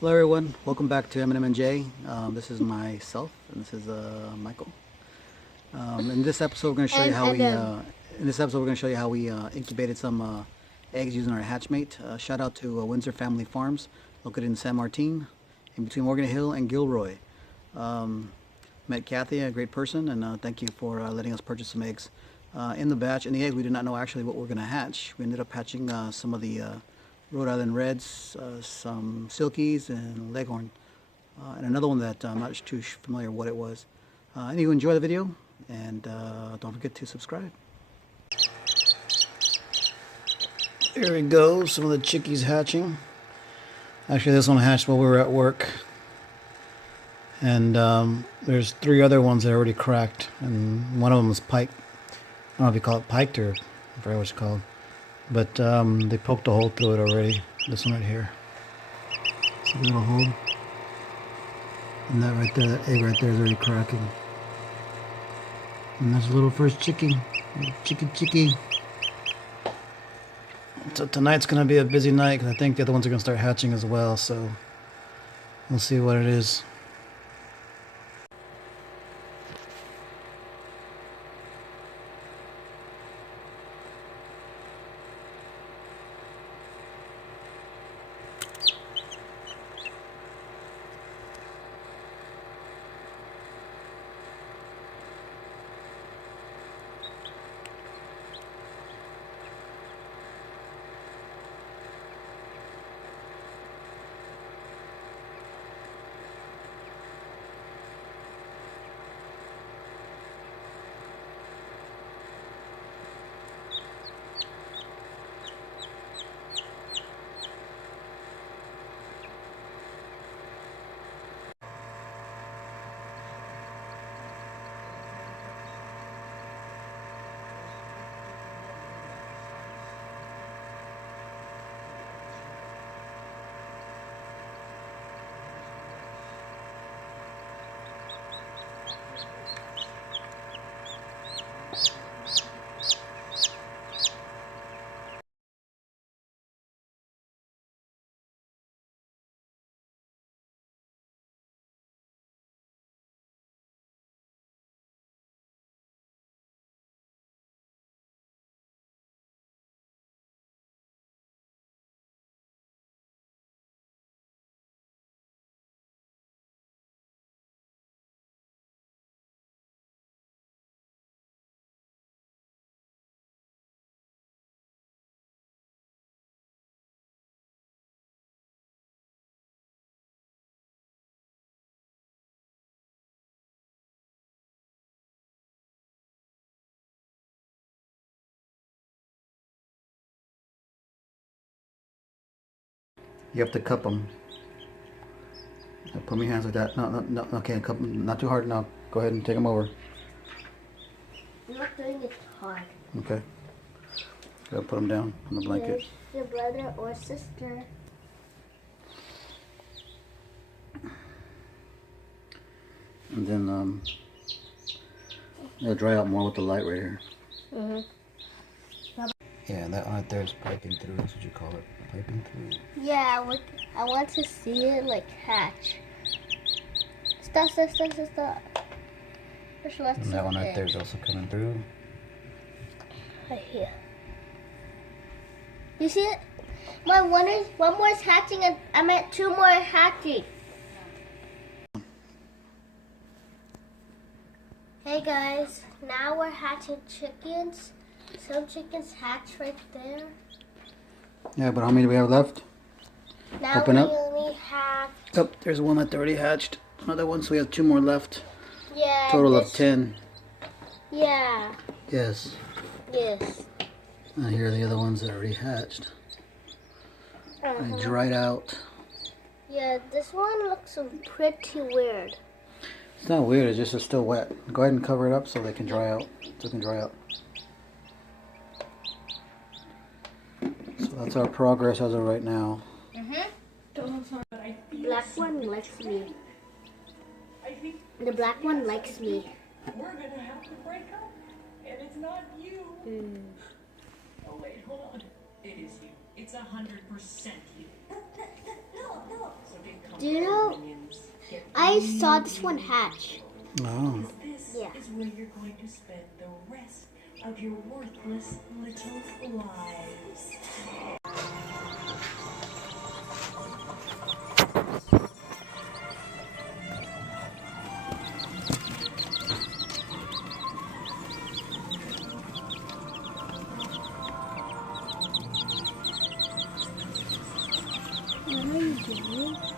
Hello everyone, welcome back to M&M and J. This is myself, and this is Michael. In this episode, we're going to show you how we incubated some eggs using our hatchmate. Shout out to Windsor Family Farms, located in San Martin, in between Morgan Hill and Gilroy. Met Kathy, a great person, and thank you for letting us purchase some eggs. In the egg, we did not know actually what we're going to hatch. We ended up hatching some of the Rhode Island Reds, some Silkies, and Leghorn, and another one that I'm not too familiar what it was. Anyway, enjoy the video, and don't forget to subscribe. Here we go, some of the chickies hatching. Actually, this one hatched while we were at work. And there's 3 other ones that are already cracked, and one of them was piked. I don't know if you call it piked or I forget what it's called. But they poked a hole through it already. This one right here. See the little hole? And that right there, that egg right there is already cracking. And that's a little first chickie. Chickie. So tonight's going to be a busy night because I think the other ones are going to start hatching as well. So we'll see what it is. You have to cup them. Put my hands like that. No, okay, cup them. Not too hard now. Go ahead and take them over. I'm not doing it hard. Okay. Gotta put them down on the blanket. There's your brother or sister. And then it'll dry out more with the light right here. Yeah, that one right there is piping through. That's what you call it, piping through. Yeah, I want to see it like hatch. Stop. And that one right there is also coming through. Right here. You see it? My one more is hatching, and I'm at 2 more hatching. Hey guys, now we're hatching chickens. Some chickens hatch right there. Yeah, but how many do we have left? Now Open we up. only have... Oh, there's one that already hatched. Another one, so we have 2 more left. Yeah. Total of 10. Yeah. Yes. And here are the other ones that already hatched. They dried out. Yeah, this one looks pretty weird. It's not weird, it's just it's still wet. Go ahead and cover it up so they can dry out. So that's our progress as of right now. Black one likes me. The black one likes me. We're gonna have to break up, and it's not you. Oh wait, hold on. It is you. It's 100% you. No. So get comfortable. Do you know? I saw this one hatch. Oh. This Yeah. is where you're going to spend the rest of your worthless little lives. What are you doing?